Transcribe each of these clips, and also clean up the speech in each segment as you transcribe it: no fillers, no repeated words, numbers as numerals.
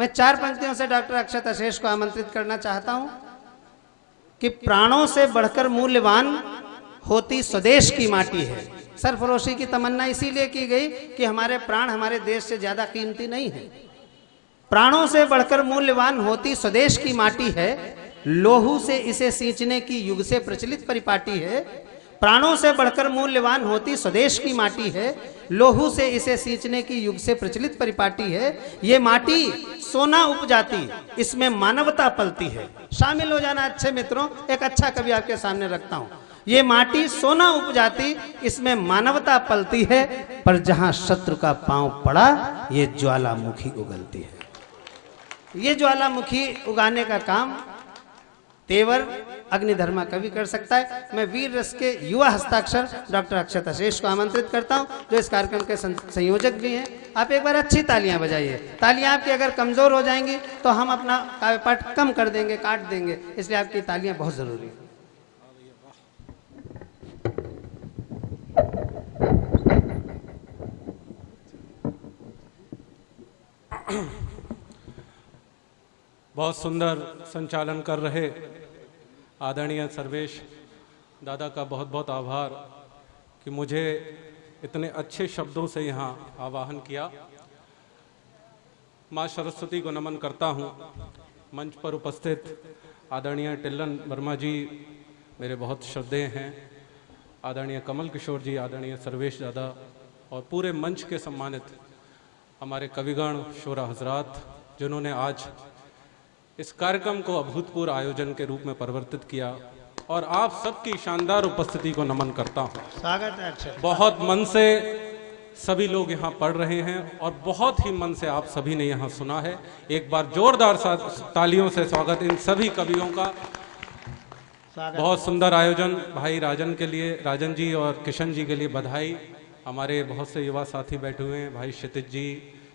मैं 4 पंक्तियों से डॉक्टर अक्षत अशेष को आमंत्रित करना चाहता हूं कि प्राणों से बढ़कर मूल्यवान होती स्वदेश की माटी है। सरफरोशी की तमन्ना इसीलिए की गई कि हमारे प्राण हमारे देश से ज्यादा कीमती नहीं है। प्राणों से बढ़कर मूल्यवान होती स्वदेश की माटी है, लोहू से इसे सींचने की युग से प्रचलित परिपाटी है। प्राणों से बढ़कर मूल्यवान होती स्वदेश की माटी है, लोहू से इसे सींचने की युग से प्रचलित परिपाटी है। ये माटी सोना उपजाती, इसमें मानवता पलती है। शामिल हो जाना अच्छे मित्रों, एक अच्छा कवि आपके सामने रखता हूं। ये माटी सोना उपजाती, इसमें मानवता पलती है, पर जहां शत्रु का पांव पड़ा ये ज्वालामुखी उगलती है। ये ज्वालामुखी उगाने का काम तेवर अग्निधर्मा कवि कर सकता है। मैं वीर रस के युवा हस्ताक्षर डॉक्टर अक्षत अशेष को आमंत्रित करता हूं, जो इस कार्यक्रम के संयोजक भी हैं। आप एक बार अच्छी तालियां बजाइए। तालियां आपकी अगर कमजोर हो जाएंगी तो हम अपना काव्य पाठ कम कर देंगे, काट देंगे, इसलिए आपकी तालियां बहुत जरूरी है। बहुत सुंदर संचालन कर रहे आदरणीय सर्वेश दादा का बहुत बहुत आभार कि मुझे इतने अच्छे शब्दों से यहाँ आवाहन किया। माँ सरस्वती को नमन करता हूँ। मंच पर उपस्थित आदरणीय टिल्लन वर्मा जी मेरे बहुत श्रद्धेय हैं, आदरणीय कमल किशोर जी, आदरणीय सर्वेश दादा और पूरे मंच के सम्मानित हमारे कविगण शोरा हजरात, जिन्होंने आज इस कार्यक्रम को अभूतपूर्व आयोजन के रूप में परिवर्तित किया, और आप सबकी शानदार उपस्थिति को नमन करता हूं। स्वागत है अक्षय। बहुत मन से सभी लोग यहाँ पढ़ रहे हैं और बहुत ही मन से आप सभी ने यहाँ सुना है। एक बार जोरदार तालियों से स्वागत इन सभी कवियों का। बहुत सुंदर आयोजन। भाई राजन के लिए, राजन जी और किशन जी के लिए बधाई। हमारे बहुत से युवा साथी बैठे हुए हैं, भाई क्षितिज जी,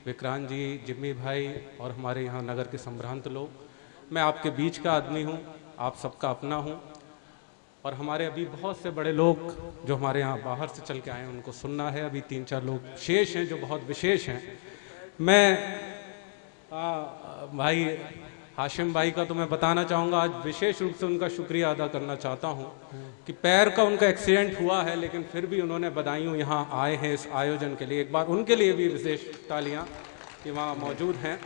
विक्रांत जी, जिम्मी भाई और हमारे यहाँ नगर के संभ्रांत लोग। मैं आपके बीच का आदमी हूँ, आप सबका अपना हूँ, और हमारे अभी बहुत से बड़े लोग जो हमारे यहाँ बाहर से चल के आए हैं उनको सुनना है। अभी 3-4 लोग शेष हैं जो बहुत विशेष हैं। मैं भाई हाशिम भाई का तो मैं बताना चाहूँगा, आज विशेष रूप से उनका शुक्रिया अदा करना चाहता हूँ कि पैर का उनका एक्सीडेंट हुआ है, लेकिन फिर भी उन्होंने बधाइयों यहाँ आए हैं इस आयोजन के लिए। एक बार उनके लिए भी विशेष तालियाँ कि वहाँ मौजूद हैं।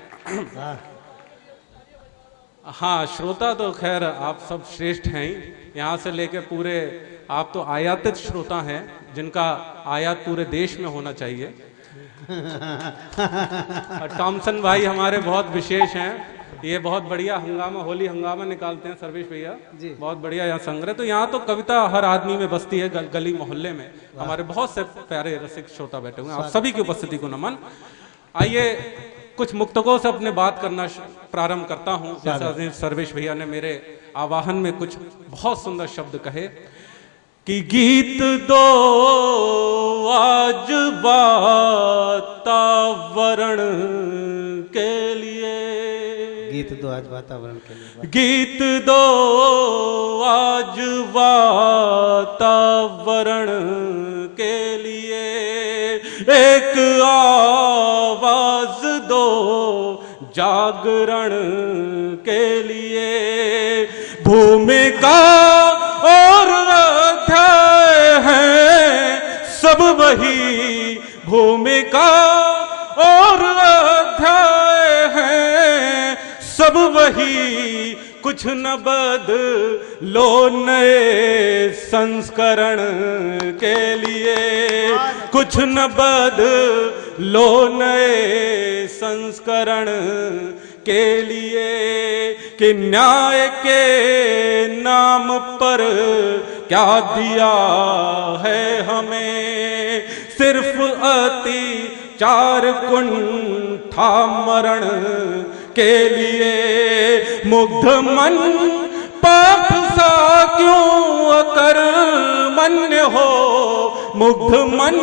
हाँ, श्रोता तो खैर आप सब श्रेष्ठ हैं ही, यहाँ से लेकर पूरे, आप तो आयातित श्रोता हैं जिनका आयात पूरे देश में होना चाहिए। टॉमसन भाई हमारे बहुत विशेष हैं, ये बहुत बढ़िया हंगामा, होली हंगामा निकालते हैं सर्वेश भैया, बहुत बढ़िया यहाँ संग्रह। तो यहाँ तो कविता हर आदमी में बसती है, गली मोहल्ले में। हमारे बहुत से प्यारे रसिक श्रोता बैठे हुए हैं, आप सभी की उपस्थिति को नमन। आइए कुछ मुक्तकों से अपने बात करना प्रारंभ करता हूं। जैसा सर्वेश भैया ने मेरे आवाहन में कुछ बहुत सुंदर शब्द कहे कि गीत दो आज वातावरण के लिए, गीत दो आज वातावरण के लिए, गीत दो आज वातावरण के लिए, एक आवाज दो जागरण के लिए। भूमिका और अध्याय हैं सब वही, भूमिका और अध्याय हैं सब वही, कुछ न बदलो नए संस्करण के लिए, कुछ न बदलो नए संस्करण के लिए। कि न्याय के नाम पर क्या दिया है हमें, सिर्फ अत्याचार कुंठा मरण के लिए। मुग्ध मन पाप सा क्यों अकर्मण्य हो, मुग्ध मन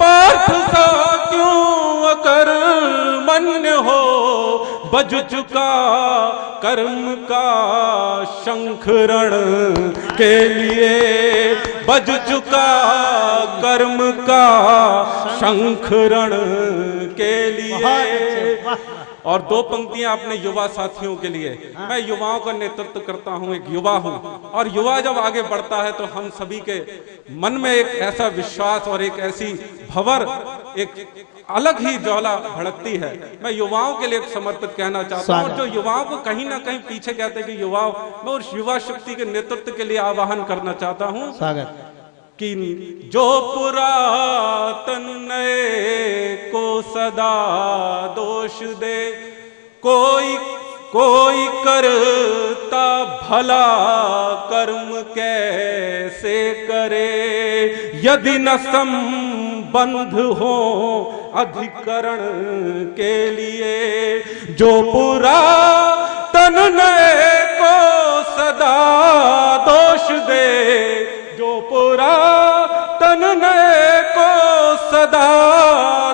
पाप सा क्यों अकर्मण्य हो, बज चुका कर्म का शंखरण के लिए, बज चुका कर्म का शंखरण के लिए। और दो पंक्तियां अपने युवा साथियों के लिए। मैं युवाओं का नेतृत्व करता हूं, एक युवा हूं, और युवा जब आगे बढ़ता है तो हम सभी के मन में एक ऐसा विश्वास और एक ऐसी भंवर, एक अलग ही ज्वाला भड़कती है। मैं युवाओं के लिए समर्पित कहना चाहता हूं, जो युवाओं को कहीं ना कहीं पीछे कहते हैं कि युवाओं, मैं उस युवा शक्ति के नेतृत्व के लिए आह्वान करना चाहता हूं कि जो पुरातन नए को सदा दोष दे, कोई करता भला कर्म कैसे करे, यदि न संबंध हो अधिकरण के लिए। जो पुरातन नए को सदा दोष दे, जो पुरातन नए को सदा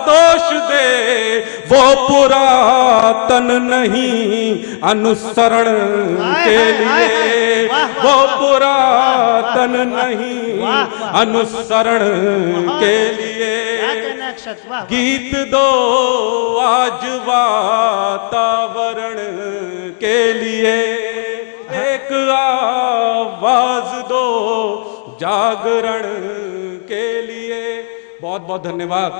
दोष दे, वो पुरातन नहीं अनुसरण के लिए, वो पुरातन नहीं अनुसरण के लिए। गीत दो आज वातावरण के लिए, एक आवाज दो जागरण के लिए। बहुत बहुत धन्यवाद।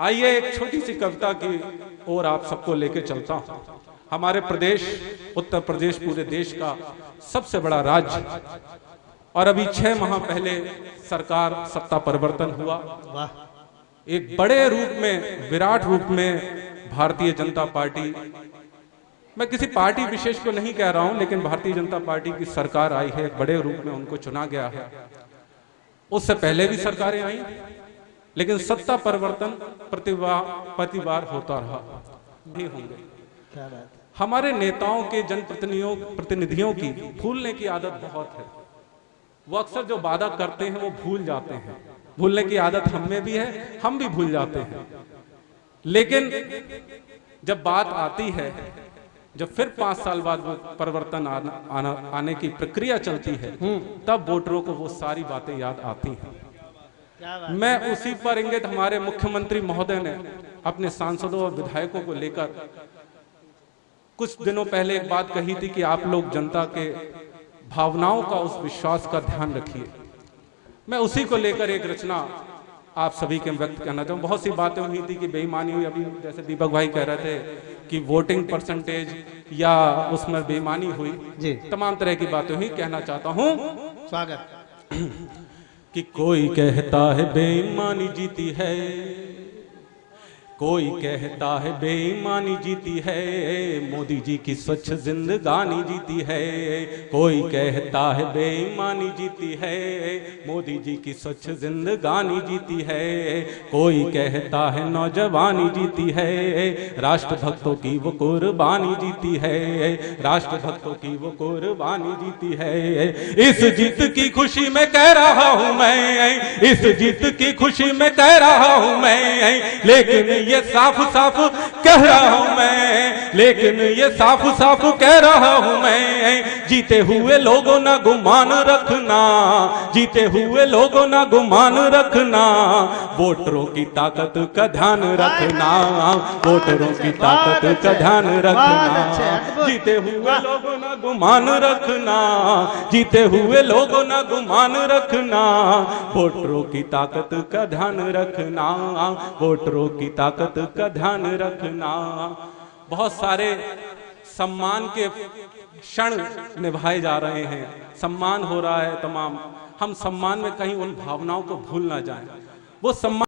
आइए एक छोटी सी कविता की ओर आप सबको लेके चलता हूं। हमारे प्रदेश उत्तर प्रदेश पूरे देश का सबसे बड़ा राज्य, और अभी 6 माह पहले सरकार सत्ता परिवर्तन हुआ। एक बड़े रूप में, विराट रूप में भारतीय जनता पार्टी, मैं किसी पार्टी विशेष को नहीं कह रहा हूं, लेकिन भारतीय जनता पार्टी की सरकार आई है, एक बड़े रूप में उनको चुना गया है। उससे पहले भी सरकारें आई, लेकिन सत्ता परिवर्तन प्रतिबार होता रहा, नहीं होंगे। हमारे नेताओं के, जनप्रतिनिधियों की भूलने की आदत बहुत है। वो अक्सर जो वादा करते हैं वो भूल जाते हैं। भूलने की आदत हम में भी है, हम भी भूल जाते हैं। लेकिन जब बात आती है, जब फिर 5 साल बाद वो परिवर्तन आने की प्रक्रिया चलती है, तब वोटरों को वो सारी बातें याद आती हैं। मैं उसी पर इंगित हमारे मुख्यमंत्री महोदय ने अपने सांसदों और विधायकों को लेकर कुछ दिनों पहले एक बात कही थी कि आप लोग जनता के भावनाओं का, उस विश्वास का ध्यान रखिए। मैं उसी को लेकर एक रचना आप सभी के व्यक्त करना चाहूँ। बहुत सी बातें हुई थी कि बेईमानी हुई, अभी जैसे दीपक भाई कह रहे थे कि वोटिंग परसेंटेज या उसमें बेईमानी हुई, तमाम तरह की बातें हुई। कहना चाहता हूँ स्वागत कि कोई कहता है बेईमानी जीती है, कोई कहता है बेईमानी जीती है, मोदी जी की स्वच्छ जिंदगानी जीती है। कोई कहता है बेईमानी जीती है, मोदी जी की स्वच्छ जिंदगानी जीती है। कोई कहता है नौजवानी जीती है, राष्ट्रभक्तों की वो कुर्बानी जीती है, राष्ट्रभक्तों की वो कुर्बानी जीती है। इस जीत की खुशी में कह रहा हूं मैं, इस जीत की खुशी में कह रहा हूं मैं, लेकिन ये साफ साफ कह रहा हूं मैं, लेकिन ये साफ साफ कह रहा हूं मैं, जीते हुए लोगों ना गुमान रखना, जीते हुए लोगों ना गुमान रखना, वोटरों की ताकत का ध्यान रखना, वोटरों की ताकत का ध्यान रखना, जीते हुए लोगों ना गुमान रखना, जीते हुए लोगों ना गुमान रखना, वोटरों की ताकत का ध्यान रखना, वोटरों की ताकत का ध्यान रखना। बहुत सारे सम्मान के क्षण निभाए जा रहे हैं, सम्मान हो रहा है तमाम। हम सम्मान में कहीं उन भावनाओं को भूल ना जाएं। वो सम्मान